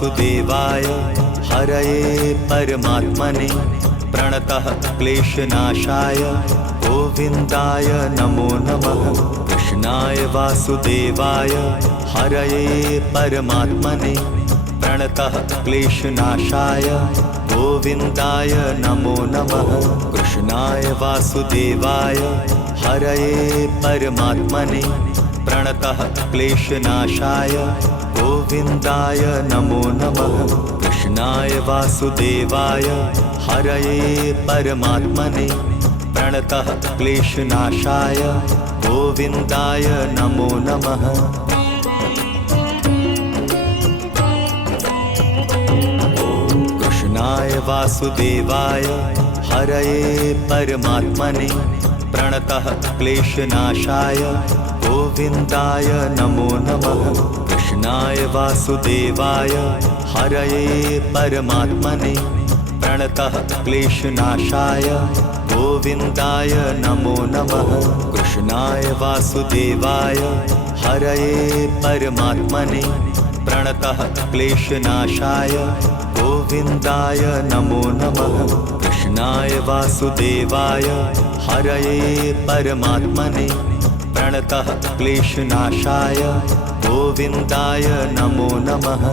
वासुदेवाय हरये परमात्मने प्रणतः क्लेशनाशाय गोविन्दाय नमो नमः। कृष्णाय वासुदेवाय हरये परमात्मने प्रणतः क्लेशनाशाय गोविन्दाय नमो नमः। कृष्णाय वासुदेवाय हरये परमात्मने प्रणतः क्लेशनाशाय गोविन्दाय नमो नमः। कृष्णाय वासुदेवाय हरये परमात्मने प्रणतः क्लेशनाशाय गोविन्दाय नमो नमः। कृष्णाय वासुदेवाय हरये परमात्मने प्रणतः क्लेशनाशाय गोविन्दाय नमो नमः। कृष्णाय वासुदेवाय हरये परमात्मने प्रणतः क्लेशनाशाय गोविन्दाय नमो नमः। कृष्णाय वासुदेवाय हरये परमात्मने प्रणतः क्लेशनाशाय गोविन्दाय नमो नमः। कृष्णाय वासुदेवाय हरये परमात्मने प्रणतः क्लेशनाशाय गोविन्दाय नमो नमः।